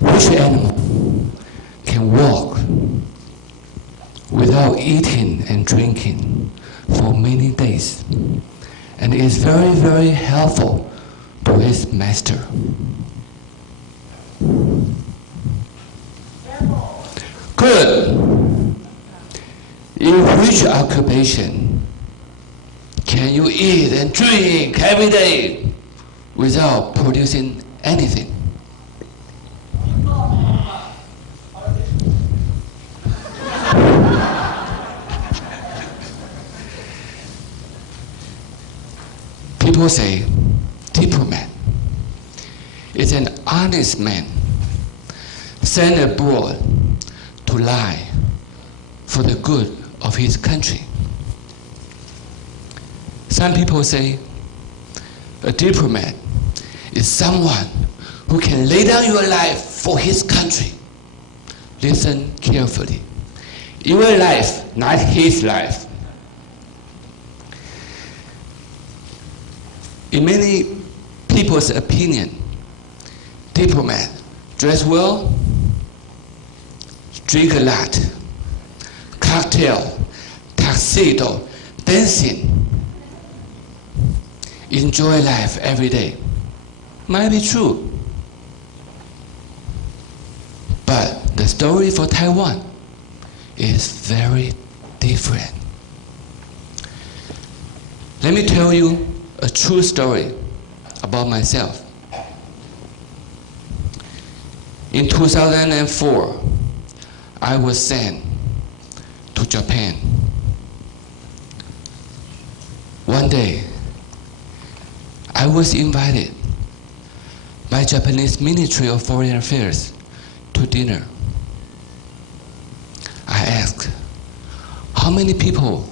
Which animal can walk without eating and drinking for many days and is very, very helpful to his master? Good. In which occupation can you eat and drink every day without producing anything? People say diplomat is an honest man sent abroad to lie for the good of his country. Some people say a diplomat is someone who can lay down your life for his country. Listen carefully. Your life, not his life. In many people's opinion, diplomat dress well, drink a lot, cocktail, tuxedo, dancing, enjoy life every day. Might be true. But the story for Taiwan is very different. Let me tell you a true story about myself. In 2004, I was sent to Japan. One day, I was invited by Japanese Ministry of Foreign Affairs to dinner. I asked, how many people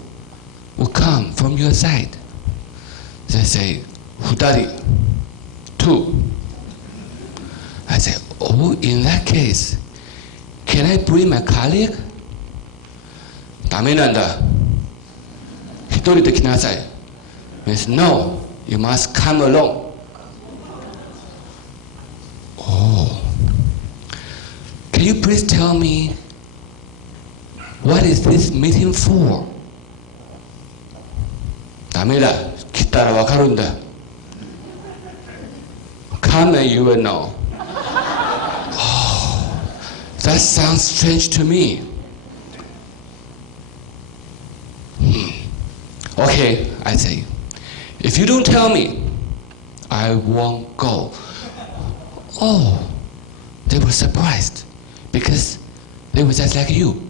will come from your side? They say, Hudari, 2. I said, oh, in that case, can I bring my colleague? ダメなんだ。一人で来なさい。Means no, you must come alone. Oh, can you please tell me what is this meeting for? ダメだ。来たらわかるんだ。Come and you will know. Oh, that sounds strange to me. Okay, I say, if you don't tell me, I won't go. Oh, they were surprised because they were just like you,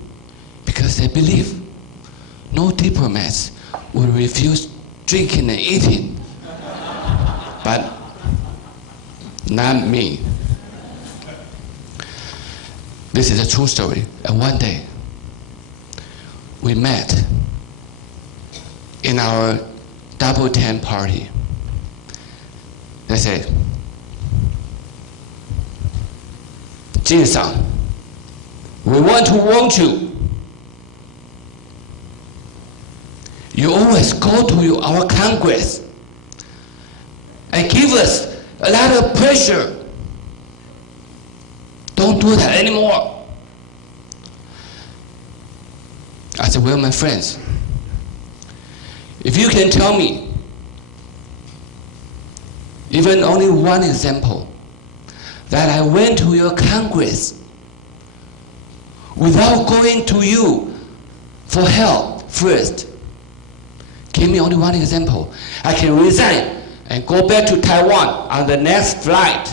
because they believe no diplomats would refuse drinking and eating, but not me. This is a true story. And one day, we met in our double tent party. They said, Jin-san, we want to warn you. You always go to our Congress and give us a lot of pressure. Don't do that anymore. I said, well, my friends, if you can tell me even only one example that I went to your Congress without going to you for help first, give me only one example. I can resign and go back to Taiwan on the next flight.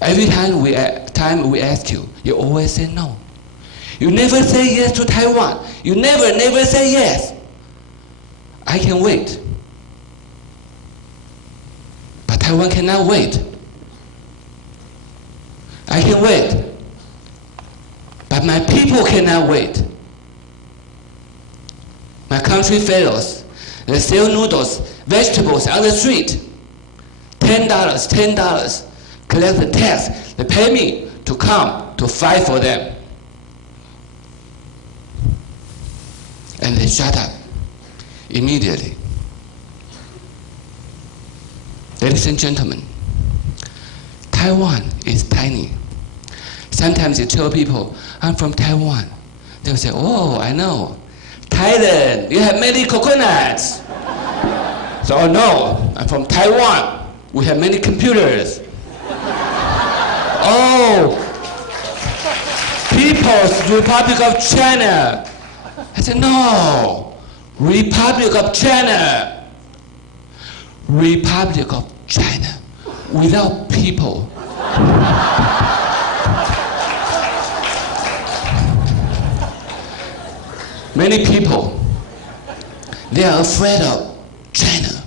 Every time we ask you, you always say no. You never say yes to Taiwan. You never say yes. I can wait. But Taiwan cannot wait. I can wait. But my people cannot wait. My country fellows, they sell noodles, vegetables on the street. $10, collect the tax. They pay me to come to fight for them. And they shut up immediately. Ladies and gentlemen, Taiwan is tiny. Sometimes you tell people, I'm from Taiwan. They'll say, oh, I know. Thailand, you have many coconuts. So, oh no, I'm from Taiwan. We have many computers. Oh, People's Republic of China. I said, no, Republic of China. Republic of China without people. Many people, they are afraid of China.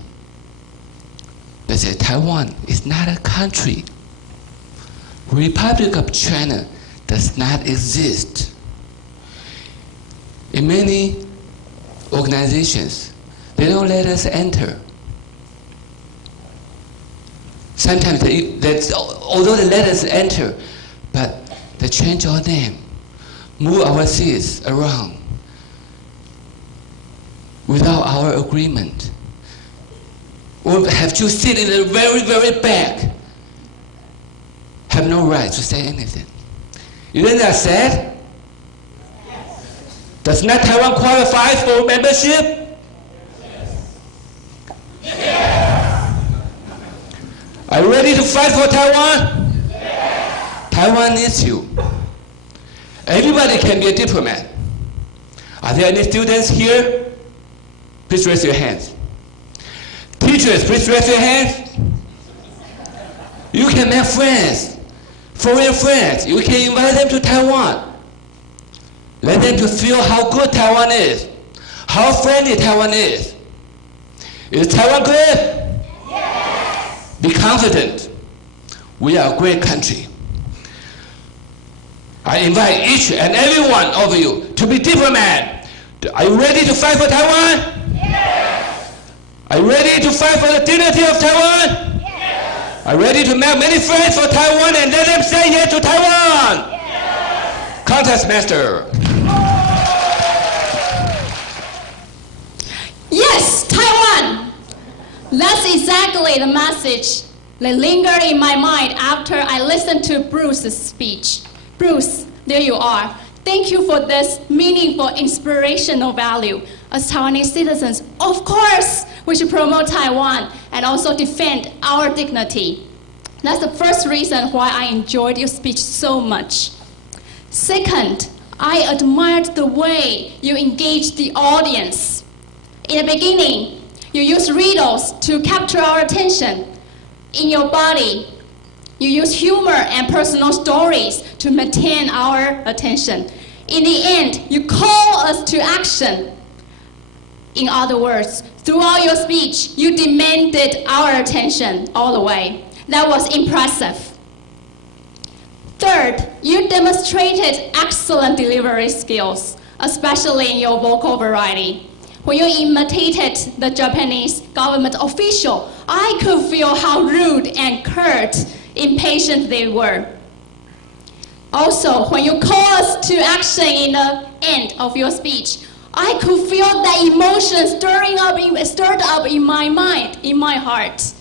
They say Taiwan is not a country. Republic of China does not exist. In many organizations, they don't let us enter. Sometimes although they let us enter, but they change our name, move our seats around without our agreement. Or have you sit in the very, very back, have no right to say anything. Isn't that sad? Yes. Does not Taiwan qualify for membership? Yes. Are you ready to fight for Taiwan? Yes. Taiwan needs you. Everybody can be a diplomat. Are there any students here? Please raise your hands. Teachers, please raise your hands. You can make friends, foreign friends. You can invite them to Taiwan. Let them to feel how good Taiwan is, how friendly Taiwan is. Is Taiwan good? Yes. Be confident. We are a great country. I invite each and every one of you to be diplomat. Are you ready to fight for Taiwan? Yes. Are you ready to fight for the dignity of Taiwan? Yes. Are you ready to make many friends for Taiwan and let them say yes to Taiwan? Yes. Contest master. Yes, Taiwan! That's exactly the message that lingered in my mind after I listened to Bruce's speech. Bruce, there you are. Thank you for this meaningful, inspirational value. As Taiwanese citizens, of course, we should promote Taiwan and also defend our dignity. That's the first reason why I enjoyed your speech so much. Second, I admired the way you engaged the audience. In the beginning, you used riddles to capture our attention. In your body, you use humor and personal stories to maintain our attention. In the end, you call us to action. In other words, throughout your speech, you demanded our attention all the way. That was impressive. Third, you demonstrated excellent delivery skills, especially in your vocal variety. When you imitated the Japanese government official, I could feel how rude and curt, impatient they were. Also, when you call us to action in the end of your speech, I could feel that emotion stirred up in my mind, in my heart.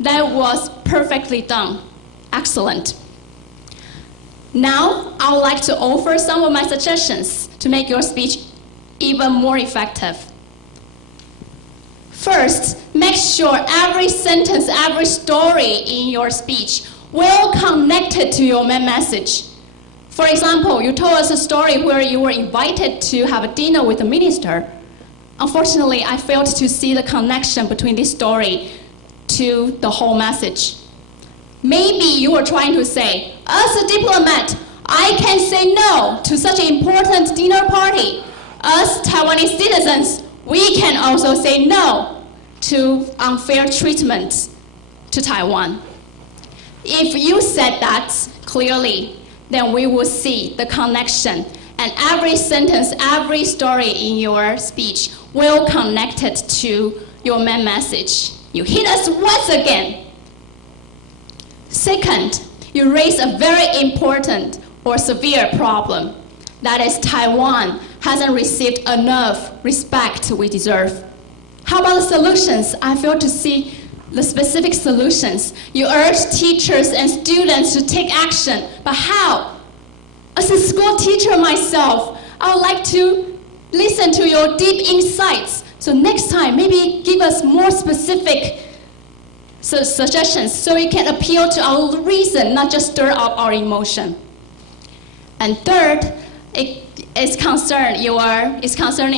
That was perfectly done. Excellent. Now, I would like to offer some of my suggestions to make your speech even more effective. First, make sure every sentence, every story in your speech well connected to your main message. For example, you told us a story where you were invited to have a dinner with the minister. Unfortunately, I failed to see the connection between this story to the whole message. Maybe you were trying to say, as a diplomat, I can say no to such an important dinner party. As Taiwanese citizens, we can also say no to unfair treatment to Taiwan. If you said that clearly, then we will see the connection, and every sentence, every story in your speech will connect it to your main message. You hit us once again. Second, you raise a very important or severe problem. That is, Taiwan hasn't received enough respect we deserve. How about the solutions? I fail to see the specific solutions. You urge teachers and students to take action. But how? As a school teacher myself, I would like to listen to your deep insights. So next time, maybe give us more specific suggestions so we can appeal to our reason, not just stir up our emotion. And third, it's concerning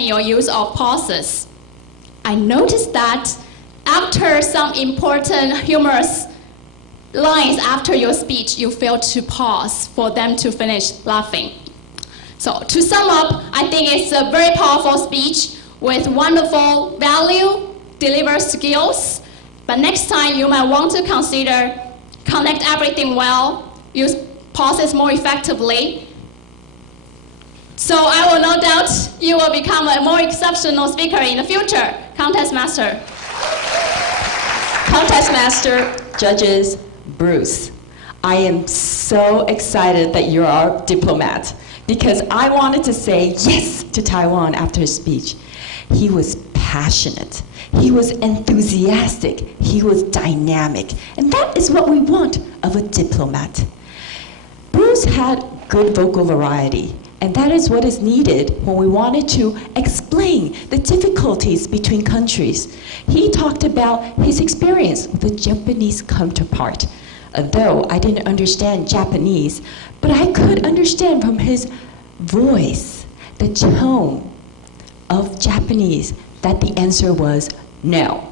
your use of pauses. I noticed that after some important humorous lines after your speech, you fail to pause for them to finish laughing. So to sum up, I think it's a very powerful speech with wonderful value, deliver skills. But next time, you might want to consider connect everything well, use pauses more effectively. So I will no doubt you will become a more exceptional speaker in the future. Contest Master. Contest Master, judges, Bruce. I am so excited that you're our diplomat because I wanted to say yes to Taiwan after his speech. He was passionate. He was enthusiastic. He was dynamic. And that is what we want of a diplomat. Bruce had good vocal variety. And that is what is needed when we wanted to explain the difficulties between countries. He talked about his experience with the Japanese counterpart. Although I didn't understand Japanese, but I could understand from his voice, the tone of Japanese, that the answer was no.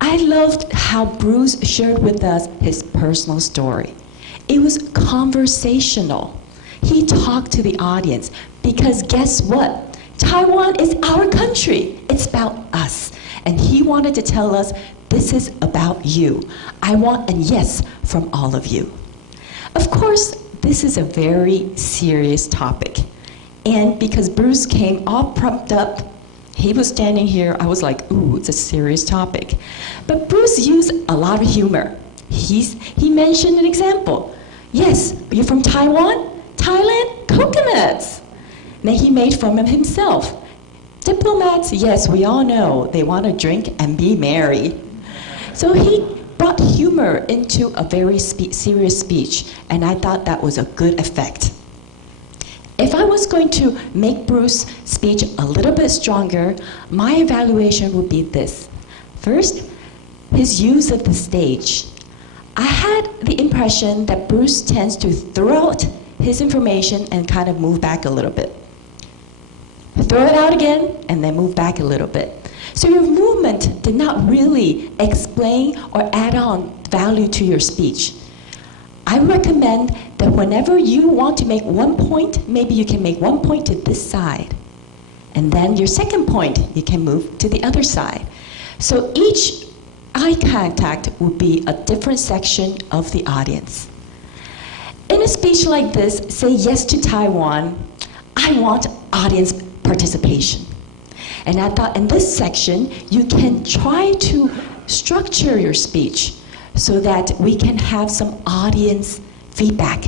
I loved how Bruce shared with us his personal story. It was conversational. He talked to the audience because guess what? Taiwan is our country. It's about us. And he wanted to tell us, this is about you. I want a yes from all of you. Of course, this is a very serious topic. And because Bruce came all pumped up, he was standing here, I was like, ooh, it's a serious topic. But Bruce used a lot of humor. He mentioned an example. Yes, you're from Taiwan? Thailand, coconuts. Then he made fun of himself. Diplomats, yes, we all know, they want to drink and be merry. So he brought humor into a very serious speech, and I thought that was a good effect. If I was going to make Bruce's speech a little bit stronger, my evaluation would be this. First, his use of the stage. I had the impression that Bruce tends to throw out his information and kind of move back a little bit. Throw it out again and then move back a little bit. So your movement did not really explain or add on value to your speech. I recommend that whenever you want to make one point, maybe you can make one point to this side. And then your second point, you can move to the other side. So each eye contact would be a different section of the audience. In a speech like this, say yes to Taiwan, I want audience participation. And I thought in this section, you can try to structure your speech so that we can have some audience feedback.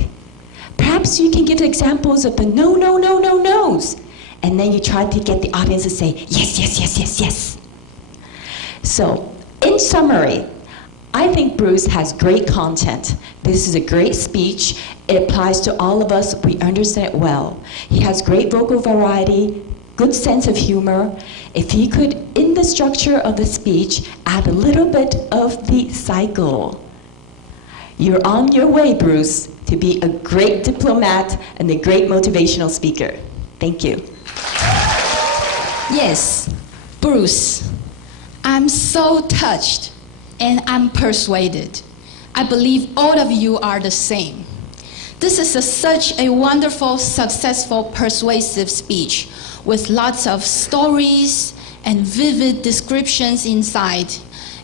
Perhaps you can give examples of the no, no, no, no, no's. And then you try to get the audience to say yes, yes, yes, yes, yes. So, in summary, I think Bruce has great content. This is a great speech. It applies to all of us. We understand it well. He has great vocal variety, good sense of humor. If he could, in the structure of the speech, add a little bit of the cycle. You're on your way, Bruce, to be a great diplomat and a great motivational speaker. Thank you. Yes, Bruce, I'm so touched and I'm persuaded. I believe all of you are the same. This is such a wonderful, successful, persuasive speech with lots of stories and vivid descriptions inside.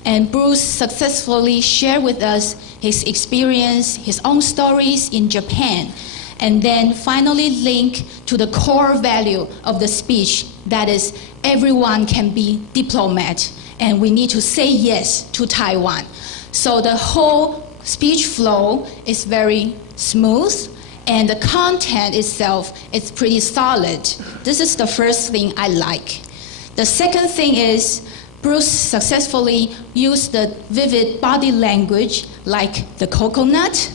And Bruce successfully shared with us his experience, his own stories in Japan, and then finally link to the core value of the speech, that is, everyone can be diplomat, and we need to say yes to Taiwan. So the whole speech flow is very smooth, and the content itself is pretty solid. This is the first thing I like. The second thing is, Bruce successfully used the vivid body language like the coconut,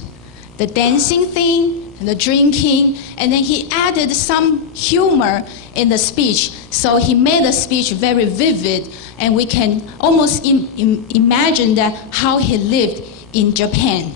the dancing thing, the drinking, and then he added some humor in the speech. So he made the speech very vivid, and we can almost imagine that how he lived in Japan.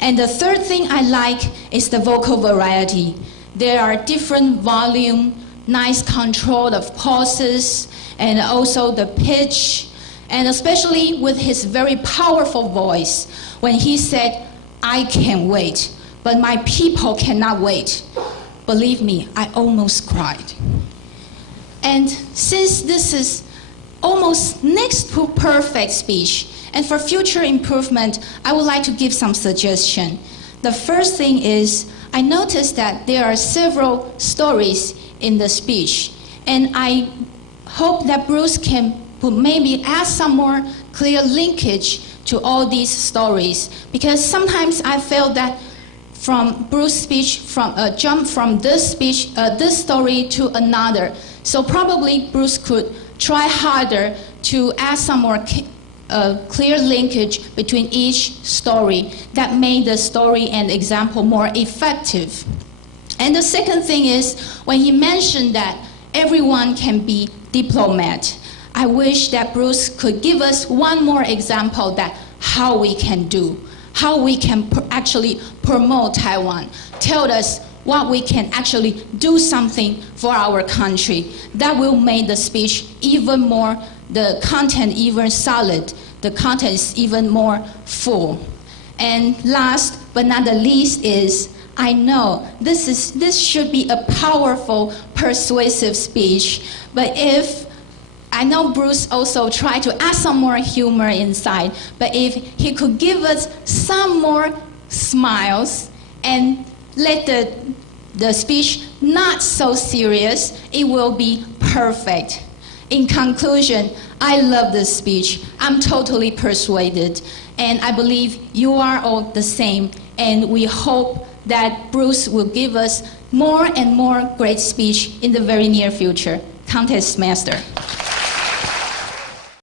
And the third thing I like is the vocal variety. There are different volume, nice control of pauses, and also the pitch, and especially with his very powerful voice. When he said, "I can wait, but my people cannot wait." Believe me, I almost cried. And since this is almost next to perfect speech, and for future improvement, I would like to give some suggestions. The first thing is, I noticed that there are several stories in the speech, and I hope that Bruce can maybe add some more clear linkage to all these stories, because sometimes I felt that from Bruce's speech, jump from this speech, this story to another. So probably Bruce could try harder to add some more clear linkage between each story that made the story and example more effective. And the second thing is, when he mentioned that everyone can be diplomat, I wish that Bruce could give us one more example that how we can do, how we can actually promote Taiwan, tell us what we can actually do something for our country. That will make the speech even more, the content even solid, the content is even more full. And last but not the least is, I know this should be a powerful, persuasive speech, but I know Bruce also tried to add some more humor inside, but if he could give us some more smiles and let the speech not so serious, it will be perfect. In conclusion, I love this speech. I'm totally persuaded, and I believe you are all the same, and we hope that Bruce will give us more and more great speech in the very near future. Contest Master.